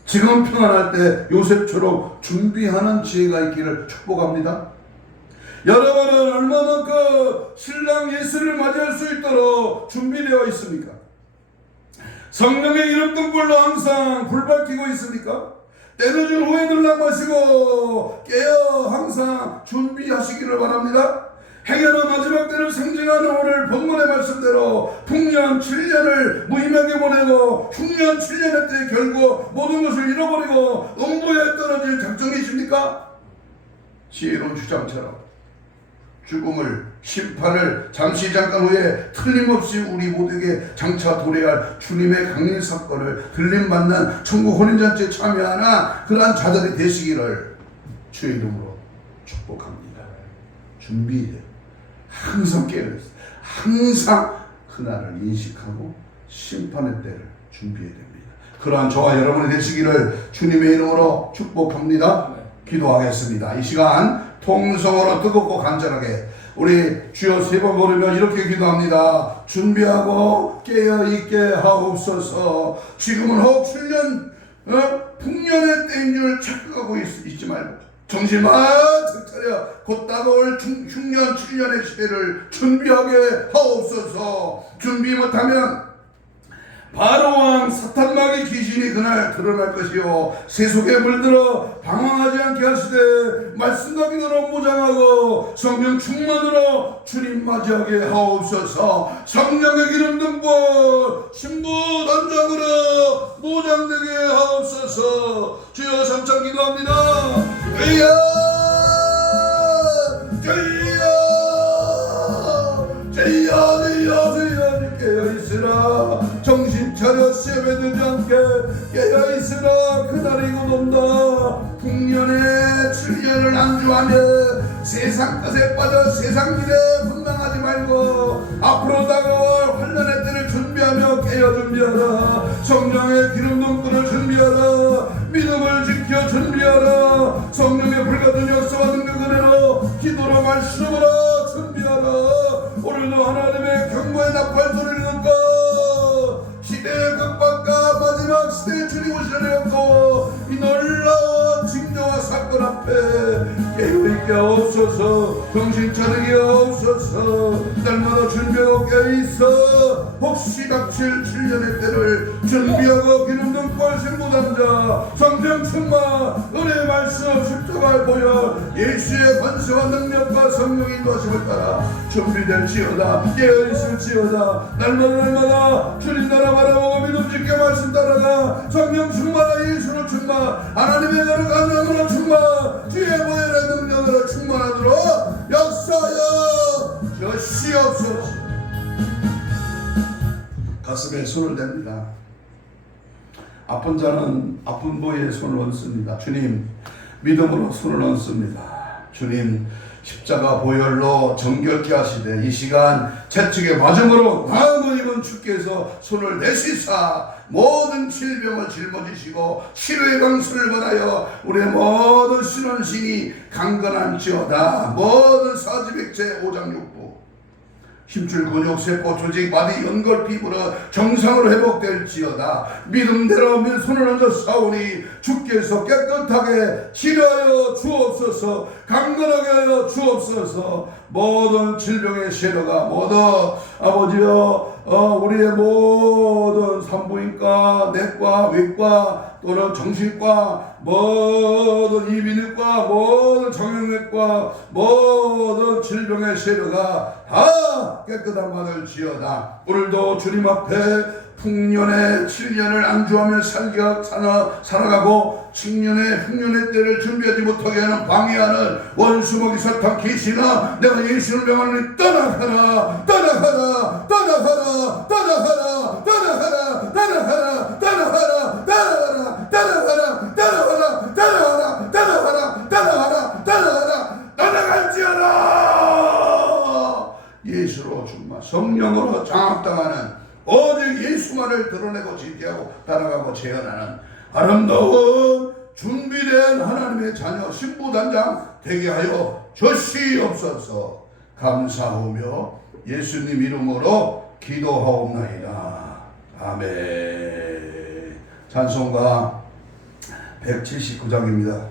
지금 평안할 때 요셉처럼 준비하는 지혜가 있기를 축복합니다. 여러분은 얼마만큼 신랑 예수를 맞이할 수 있도록 준비되어 있습니까? 성령의 이름 등불로 항상 불 밝히고 있습니까? 때려준 후에 들락 마시고 깨어 항상 준비하시기를 바랍니다. 행여나 마지막 때를 상징하는 오늘 본문의 말씀대로 풍년 7년을 무의미하게 보내고 흉년 7년의 때 결국 모든 것을 잃어버리고 음부에 떨어질 작정이십니까? 지혜로운 주장처럼 죽음을 심판을 잠시 잠깐 후에 틀림없이 우리 모두에게 장차 도래할 주님의 강림 사건을 들림받는 천국 혼인잔치에 참여하나 그러한 자들이 되시기를 주의 이름으로 축복합니다. 준비해 항상 깨어있어 항상 그날을 인식하고 심판의 때를 준비해야 됩니다. 그러한 저와 여러분이 되시기를 주님의 이름으로 축복합니다. 기도하겠습니다. 이 시간 통성으로 뜨겁고 간절하게 우리 주여 3번 부르며 이렇게 기도합니다. 준비하고 깨어있게 하옵소서. 지금은 혹 7년 풍년의 때인 줄 착각하고 있지 말고 정신 바짝 차려 곧 다가올 흉년 7년의 시대를 준비하게 하옵소서. 준비 못하면 바로왕 사탄마귀 귀신이 그날 드러날 것이요 세속에 물들어 방황하지 않게 하시되 말씀과 기도로 무장하고 성령 충만으로 주님 맞이하게 하옵소서. 성령의 기름 등불 신부 단장으로 무장되게 하옵소서. 주여 3차 기도합니다. 주여 주여 주여 주여 주여 깨어있으라. 정신 차려 세배되지 않게 깨어있으라. 그날이 곧 온다. 풍년의 7년을 안주하며 세상 것에 빠져 세상 일에 분당하지 말고 앞으로 다가올 환난의 때를 준비하며 깨어 준비하라. 성령의 기름 등불을 준비하라. 믿음을 지켜 준비하라. 성령의 불같은 역사와 능력 은혜로 기도로 말씀으로 준비하라. 오늘도 하나님의 경고의 나팔 소리를 듣고 시대의 극박과 마지막 시대의 주님 오시려고 이 놀라운 징조와 사건 앞에 깨어있게 하옵소서. 정신 차리게 하옵소서. 날마다 준비하고 깨어있어 혹시 닥칠 7년의 때를 준비하고 기름 등불 신부단자 성령 충만 은혜의 말씀 십자가를 보여 예수의 권세와 능력과 성령의 인도하심을 따라 준비될지어다. 깨어있을지어다. 날마다 주님 나라 바라보고 믿음 지켜 말씀 따라가 성령 충만하 예수로 충만 하나님의 거룩한 영으로 충만 주의 보혈의 능력으로 충만하도록 역사하여 주시옵소서. 가슴에 손을 댑니다. 아픈 자는 아픈 부위에 손을 얹습니다. 주님 믿음으로 손을 얹습니다. 주님 십자가 보혈로 정결케 하시되 이 시간 채찍에 맞음으로 나음을 입은 주께서 손을 내시사 모든 질병을 짊어지시고 치료의 방수를 받아여 우리의 모든 신원신이 강건한지어다. 모든 사지백체 오장육부 힘줄 근육 세포 조직 마디 연골 피부로 정상으로 회복될지어다. 믿음대로 손을 얹어 싸우니 주께서 깨끗하게 치료하여 주옵소서. 강건하게 하여 주옵소서. 모든 질병의 세력아 모두 아버지여 우리의 모든 산부인과 내과 외과 또는 정신과 모든 이비인후과 모든 정형외과 모든 질병의 세력아 다 깨끗한 받을 지어다. 오늘도 주님 앞에 풍년의 7년을 안주하며 살아가고 칙년의 흉년의 때를 준비하지 못하게 하는 방해하는 원수먹이 사탄 귀신아, 내가 예수를 명하노니 떠나가라 떠나가라 떠나가라 떠나가라 떠나가라 떠나가라 떠나가라 떠나가라 떠나가라 떠나가라 떠나가라 떠나가라 떠나가라 떠나가라 떠나갈지어다. 예수로 정말 성령으로 장악당하는 오직 예수만을 드러내고 지지하고 따라가고 재현하는 아름다운 준비된 하나님의 자녀 신부단장 되게 하여 주시옵소서. 감사하며 예수님 이름으로 기도하옵나이다. 아멘. 찬송가 179장입니다.